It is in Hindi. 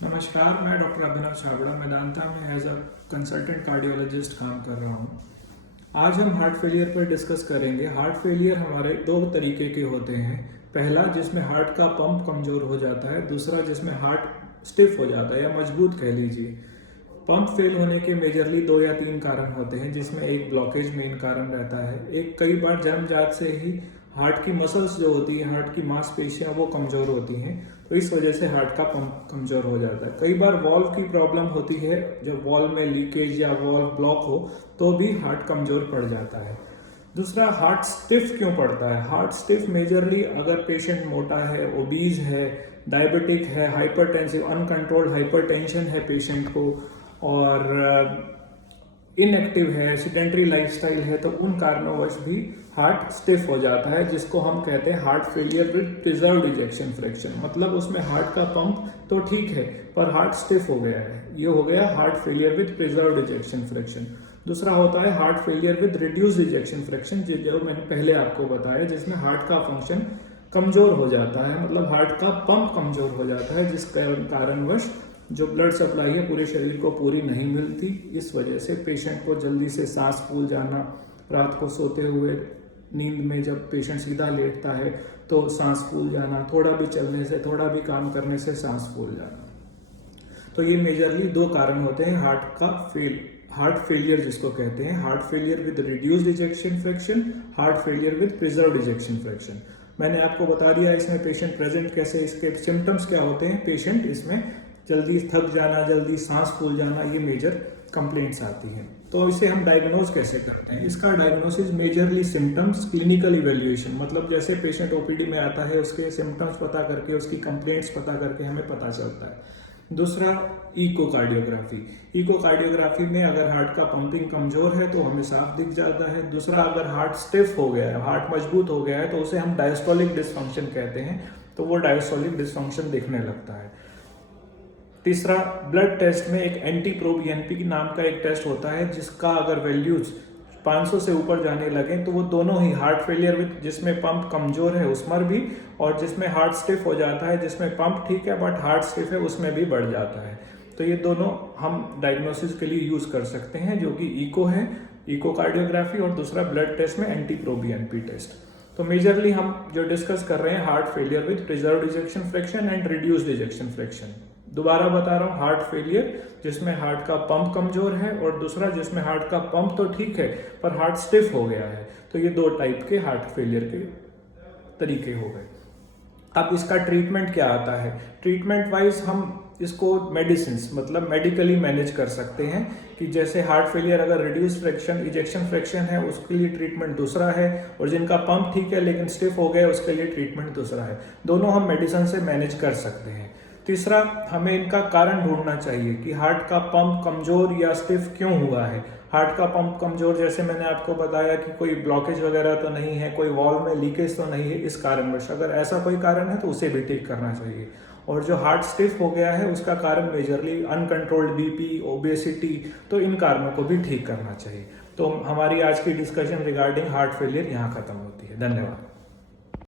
नमस्कार, मैं डॉक्टर अभिनव छाबड़ा मेदांता में एज अ कंसल्टेंट कार्डियोलॉजिस्ट काम कर रहा हूँ। आज हम हार्ट फेलियर पर डिस्कस करेंगे। हार्ट फेलियर हमारे दो तरीके के होते हैं। पहला जिसमें हार्ट का पंप कमज़ोर हो जाता है, दूसरा जिसमें हार्ट स्टिफ हो जाता है या मजबूत कह लीजिए। पंप फेल होने के मेजरली 2 या 3 कारण होते हैं, जिसमें एक ब्लॉकेज मेन कारण रहता है। एक कई बार जन्मजात से ही हार्ट की मसल्स जो होती है, हार्ट की मांसपेशियां वो कमज़ोर होती हैं, तो इस वजह से हार्ट का पंप कमज़ोर हो जाता है। कई बार वॉल्व की प्रॉब्लम होती है, जब वॉल्व में लीकेज या वॉल्व ब्लॉक हो तो भी हार्ट कमज़ोर पड़ जाता है। दूसरा, हार्ट स्टिफ क्यों पड़ता है? हार्ट स्टिफ मेजरली अगर पेशेंट मोटा है, ओबीज है, डायबिटिक है, हाइपरटेंसिव अनकंट्रोल्ड हाइपरटेंशन है पेशेंट को, और इनएक्टिव है, सेडेंटरी लाइफस्टाइल है, तो उन कारणोंवश भी हार्ट स्टिफ हो जाता है, जिसको हम कहते हैं heart failure with preserved ejection fraction. मतलब उसमें हार्ट का पंप तो ठीक है पर हार्ट स्टिफ हो गया है। ये हो गया heart failure with preserved ejection fraction. दूसरा होता है heart failure with reduced ejection fraction, जो मैंने पहले आपको बताया, जिसमें हार्ट का फंक्शन कमजोर हो जाता है, मतलब हार्ट का पंप कमजोर हो जाता है, जिस कारणवश जो ब्लड सप्लाई है पूरे शरीर को पूरी नहीं मिलती। इस वजह से पेशेंट को जल्दी से सांस फूल जाना, रात को सोते हुए नींद में जब पेशेंट सीधा लेटता है तो सांस फूल जाना, थोड़ा भी चलने से, थोड़ा भी काम करने से सांस फूल जाना। तो ये मेजरली 2 कारण होते हैं हार्ट फेलियर जिसको कहते हैं, heart failure with reduced ejection fraction, heart failure with preserved ejection fraction. मैंने आपको बता दिया इसमें पेशेंट प्रेजेंट कैसे, इसके सिम्टम्स क्या होते हैं। पेशेंट इसमें जल्दी थक जाना, जल्दी सांस फूल जाना, ये मेजर कंप्लेंट्स आती हैं। तो इसे हम डायग्नोज कैसे करते हैं? इसका diagnosis majorly symptoms, clinical evaluation, मतलब जैसे पेशेंट ओपीडी में आता है उसके सिम्टम्स पता करके, उसकी कंप्लेंट्स पता करके हमें पता चलता है। दूसरा, इकोकार्डियोग्राफी। इकोकार्डियोग्राफी में अगर हार्ट का पंपिंग कमजोर है तो हमें साफ दिख जाता है। दूसरा, अगर हार्ट स्टिफ हो गया है, हार्ट मजबूत हो गया है, तो उसे हम डायस्टोलिक डिसफंक्शन कहते हैं, तो वो डायस्टोलिक डिसफंक्शन दिखने लगता है। तीसरा, ब्लड टेस्ट में एक एंटी प्रोबीएनपी नाम का एक टेस्ट होता है, जिसका अगर वैल्यूज 500 से ऊपर जाने लगे तो वो दोनों ही हार्ट फेलियर विद जिसमें पंप कमजोर है उसमें भी, और जिसमें हार्ट स्टिफ हो जाता है, जिसमें पंप ठीक है बट हार्ट स्टिफ है, उसमें भी बढ़ जाता है। तो ये दोनों हम डायग्नोसिस के लिए यूज कर सकते हैं, जो कि इको है, इकोकार्डियोग्राफी, और दूसरा ब्लड टेस्ट में एंटी प्रोबीएनपी टेस्ट। तो मेजरली हम जो डिस्कस कर रहे हैं heart failure with preserved ejection fraction and reduced ejection fraction. दोबारा बता रहा हूँ, हार्ट फेलियर जिसमें हार्ट का पंप कमजोर है, और दूसरा जिसमें हार्ट का पंप तो ठीक है पर हार्ट स्टिफ हो गया है। तो ये 2 टाइप के हार्ट फेलियर के तरीके हो गए। अब इसका ट्रीटमेंट क्या आता है? ट्रीटमेंट वाइज हम इसको मेडिसिन, मतलब मेडिकली मैनेज कर सकते हैं, कि जैसे हार्ट फेलियर अगर रिड्यूस फ्रैक्शन इजेक्शन फ्रैक्शन है उसके लिए ट्रीटमेंट दूसरा है, और जिनका पंप ठीक है लेकिन स्टिफ हो गया उसके लिए ट्रीटमेंट दूसरा है। दोनों हम मेडिसिन से मैनेज कर सकते हैं। तीसरा, हमें इनका कारण ढूंढना चाहिए कि हार्ट का पंप कमजोर या स्टिफ क्यों हुआ है। हार्ट का पंप कमजोर, जैसे मैंने आपको बताया कि कोई ब्लॉकेज वगैरह तो नहीं है, कोई वॉल्व में लीकेज तो नहीं है, इस कारणवश अगर ऐसा कोई कारण है तो उसे भी ठीक करना चाहिए। और जो हार्ट स्टिफ हो गया है उसका कारण मेजरली अनकंट्रोल्ड बीपी, ओबेसिटी, तो इन कारणों को भी ठीक करना चाहिए। तो हमारी आज की डिस्कशन रिगार्डिंग हार्ट फेलियर यहाँ खत्म होती है। धन्यवाद।